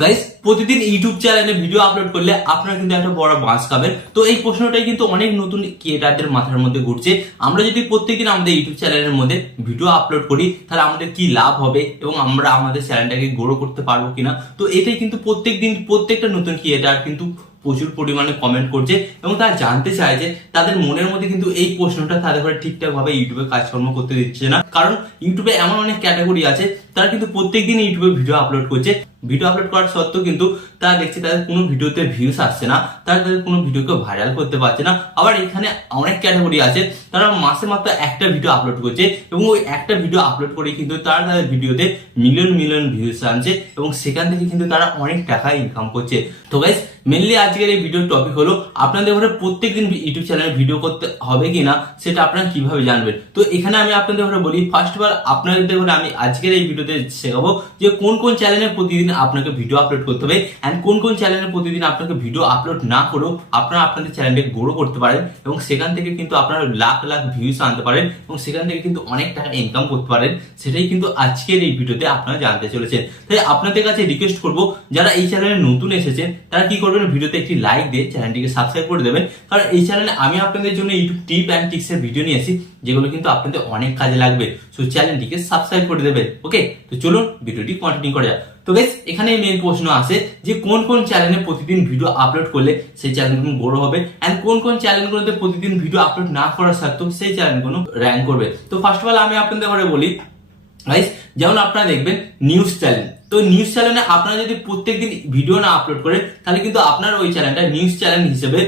Guys, প্রতিদিন YouTube চ্যানেলে video upload করলে আপনারা কিন্তু একটা বড় বাঁশ খাবেন। তো এই প্রশ্নটাই কিন্তু অনেক নতুন ক্রিয়েটারদের মাথার মধ্যে ঘুরছে। আমরা যদি প্রত্যেকদিন আমাদের ইউটিউব চ্যানেলের মধ্যে ভিডিও আপলোড করি তাহলে আমাদের কি লাভ হবে এবং আমরা আমাদের চ্যানেলটাকে গ্রো করতে পারবো কিনা। তো এটাই কিন্তু প্রত্যেকদিন প্রত্যেকটা নতুন ক্রিয়েটার কিন্তু প্রচুর পরিমাণে কমেন্ট করছে এবং তারা জানতে চায় যে তাদের মনের মধ্যে কিন্তু এই প্রশ্নটা তাদের ঘরে ঠিকঠাক ভাবে ইউটিউবে কাজকর্ম করতে দিচ্ছে না। কারণ ইউটিউবে এমন অনেক ক্যাটাগরি আছে তারা কিন্তু প্রত্যেকদিন ইউটিউবে ভিডিও আপলোড করছে। ভিডিও আপলোড করার সত্ত্বেও কিন্তু তারা দেখছে তাদের কোনো ভিডিওতে ভিউস আসছে না, তারা তাদের কোনো ভিডিওকে ভাইরাল করতে পারছে না। আবার এখানে অনেক ক্যাটাগরি আছে তারা মাসে মাত্র একটা ভিডিও আপলোড করছে এবং ওই একটা ভিডিও আপলোড করে কিন্তু তারা তাদের ভিডিওতে মিলিয়ন মিলিয়ন ভিউস আনছে এবং সেখান থেকে কিন্তু তারা অনেক টাকা ইনকাম করছে। তো গাইস, মেনলি আজকের এই ভিডিওর টপিক হলো আপনাদের ঘরে প্রত্যেকদিন ইউটিউব চ্যানেলে ভিডিও করতে হবে কিনা সেটা আপনারা কিভাবে জানবেন। তো এখানে আমি আপনাদের ঘরে বলি, ফার্স্ট অফ অল আপনাদের ঘরে আমি আজকের এই ভিডিওতে শেখাবো যে কোন কোন চ্যানেলে প্রতিদিন আপনাকে ভিডিও আপলোড করতে হবে এন্ড কোন কোন চ্যানেলে প্রতিদিন আপনাকে ভিডিও আপলোড না করেও আপনারা আপনাদের চ্যানেলকে গ্রো করতে পারেন এবং সেখান থেকে কিন্তু আপনারা লাখ লাখ ভিউস আনতে পারেন এবং সেখান থেকে কিন্তু অনেক টাকা ইনকাম করতে পারেন। সেটাই কিন্তু আজকের এই ভিডিওতে আপনারা জানতে চলেছেন। তাই আপনাদের কাছে রিকোয়েস্ট করবো, যারা এই চ্যানেলে নতুন এসেছেন তারা কি করবেন, ভিডিওতে একটি লাইক দিয়ে চ্যানেলটিকে সাবস্ক্রাইব করে দেবেন। কারণ এই চ্যানেলে আমি আপনাদের জন্য ইউটিউব টিপ অ্যান্ড ট্রিক্স এর ভিডিও নিয়ে আসি যেগুলো কিন্তু আপনাদের অনেক কাজে লাগবে। সো চ্যানেলটিকে সাবস্ক্রাইব করে দেবেন। ওকে, তো চলুন ভিডিওটি কন্টিনিউ করা যাক। তো গাইস, এখানে মেইন প্রশ্ন আসে যে কোন কোন চ্যানেলে প্রতিদিন ভিডিও আপলোড করলে সেই চ্যানেলগুলো বড় হবে এন্ড কোন কোন চ্যানেলগুলোতে প্রতিদিন ভিডিও আপলোড না করার সত্ত্বেও সেই চ্যানেলগুলো র্যাঙ্ক করবে। তো ফার্স্ট অফ অল আমি আপনাদের ঘরে বলি গাইস, যেমন আপনারা দেখবেন নিউজ চ্যানেল। তো নিউজ চ্যানেলে আপনারা যদি প্রত্যেকদিন ভিডিও না আপলোড করেন তাহলে কিন্তু আপনার ওই চ্যানেলটা নিউজ চ্যানেল হিসেবে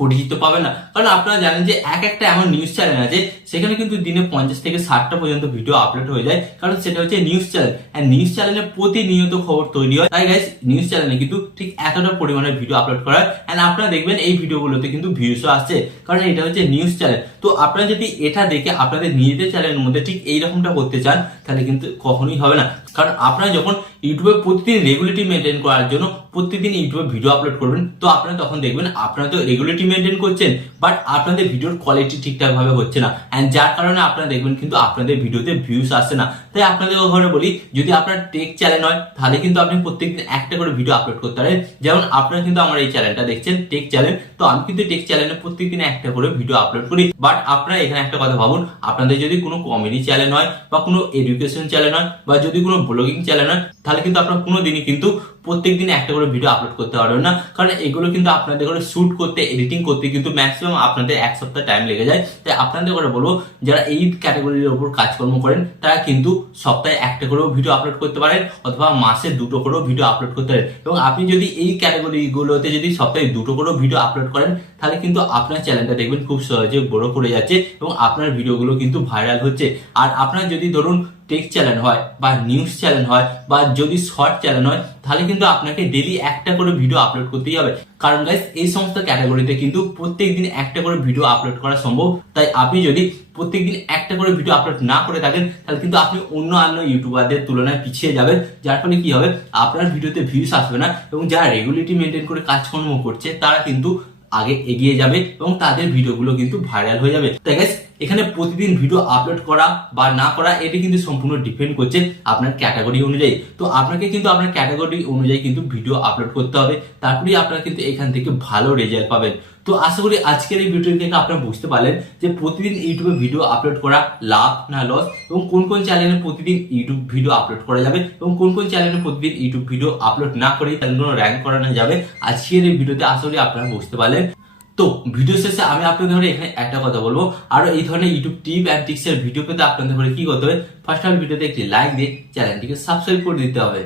পরিচিত পাবে না। কারণ আপনারা জানেন যে একটা এমন নিউজ চ্যানেল আছে সেখানে কিন্তু দিনে 50 থেকে 60টা পর্যন্ত ভিডিও আপলোড হয়ে যায়, কারণ সেটা হচ্ছে নিউজ চ্যানেল। আর নিউজ চ্যানেলে প্রতিনিয়ত খবর তৈরি হয়। তাই গাইস, নিউজ চ্যানেলে কিন্তু ঠিক এতটা পরিমাণে ভিডিও আপলোড করা হয় এন্ড আপনারা দেখবেন এই ভিডিওগুলোতে কিন্তু ভিউসও আসছে, কারণ এটা হচ্ছে নিউজ চ্যানেল। তো আপনারা যদি এটা দেখে আপনাদের নিজেদের চ্যানেলের মধ্যে ঠিক এইরকমটা করতে চান তাহলে কিন্তু কখনোই হবে না। কারণ আপনারা যখন ইউটিউবে প্রতিদিন রেগুলারিটি মেনটেন করার জন্য প্রতিদিন ইউটিউবে ভিডিও আপলোড করবেন, তো আপনারা তখন দেখবেন আপনারা তো রেগুলারিটি মেনটেন করছেন বাট আপনাদের ভিডিওর কোয়ালিটি ঠিকঠাক ভাবে হচ্ছে না এন্ড যার কারণে আপনারা দেখবেন কিন্তু আপনাদের ভিডিওতে ভিউস আসছে না। তাই আপনাদের ঘরে বলি, যদি আপনার টেক চ্যানেল হয় তাহলে কিন্তু আপনি প্রত্যেকদিন একটা করে ভিডিও আপলোড করতে পারেন। যেমন আপনারা কিন্তু আমার এই চ্যানেলটা দেখছেন টেক চ্যানেল, তো আমি কিন্তু টেক চ্যানেলে প্রত্যেকদিন একটা করে ভিডিও আপলোড করি। বাট আপনারা এখানে একটা কথা ভাবুন, আপনাদের যদি কোনো কমেডি চ্যানেল হয় বা কোনো এডুকেশন চ্যানেল হয় বা যদি কোনো ব্লগিং চ্যানেল হয় তাহলে কিন্তু আপনারা কোনোদিনই কিন্তু প্রত্যেকদিন একটা করে ভিডিও আপলোড করতে পারবেন না। কারণ এগুলো কিন্তু আপনাদের করে শুট করতে, এডিটিং করতে কিন্তু ম্যাক্সিমাম আপনাদের এক সপ্তাহ টাইম লেগে যায়। তাই আপনাদের করে বলবো, যারা এই ক্যাটাগরির উপর কাজকর্ম করেন তারা কিন্তু সপ্তাহে একটা করেও ভিডিও আপলোড করতে পারেন অথবা মাসে 2টো করেও ভিডিও আপলোড করতে পারেন। এবং আপনি যদি এই ক্যাটাগরিগুলোতে যদি সপ্তাহে 2টো করেও ভিডিও আপলোড করেন তাহলে কিন্তু আপনার চ্যানেলটা দেখবেন খুব সহজে বড় করে যাচ্ছে এবং আপনার ভিডিওগুলো কিন্তু ভাইরাল হচ্ছে। আর আপনার যদি ধরুন টেক চ্যানেল হয় বা নিউজ চ্যানেল হয় বা যদি শর্ট চ্যানেল হয় তাহলে কিন্তু আপনাকে ডেইলি একটা করে ভিডিও আপলোড করতেই হবে। কারণ গাইস, এই সমস্ত ক্যাটাগরিতে কিন্তু প্রত্যেকদিন একটা করে ভিডিও আপলোড করা সম্ভব। তাই আপনি যদি প্রত্যেকদিন একটা করে ভিডিও আপলোড না করে থাকেন তাহলে কিন্তু আপনি অন্য ইউটিউবারদের তুলনায় পিছিয়ে যাবেন। যার ফলে কি হবে, আপনার ভিডিওতে ভিউস আসবে না এবং যারা রেগুলারিটি মেনটেন করে কাজকর্ম করছে তারা কিন্তু আগে এগিয়ে যাবে এবং তাদের ভিডিওগুলো কিন্তু ভাইরাল হয়ে যাবে। তাই গাইস, এখানে প্রতিদিন ভিডিও আপলোড করা বা না করা এটা কিন্তু সম্পূর্ণ ডিপেন্ড করছে আপনার ক্যাটাগরি অনুযায়ী। তো আপনাকে কিন্তু আপনার ক্যাটাগরি অনুযায়ী কিন্তু ভিডিও আপলোড করতে হবে, তারপরেই আপনারা কিন্তু এখান থেকে ভালো রেজাল্ট পাবেন। তো আশা করি আজকের এই ভিডিও থেকে আপনারা বুঝতে পারলেন যে প্রতিদিন ইউটিউবে ভিডিও আপলোড করা লাভ না লস এবং কোন কোন চ্যানেলে প্রতিদিন ইউটিউব ভিডিও আপলোড করা যাবে এবং কোন কোন চ্যানেলে প্রতিদিন ইউটিউব ভিডিও আপলোড না করে চ্যানেলগুলো র্যাঙ্ক করানো যাবে। আজকের এই ভিডিওতে আশা করি আপনারা বুঝতে পারলেন। তো ভিডিও শেষে আমি আপনাদের এখানে একটা কথা বলবো, আরো এই ধরনের ইউটিউব টিপ অ্যান্ড ট্রিক্স এর ভিডিও পেতে আপনাদের কি করতে হবে, ফার্স্ট অফ অল ভিডিওতে একটি লাইক দিয়ে চ্যানেলটিকে সাবস্ক্রাইব করে দিতে হবে।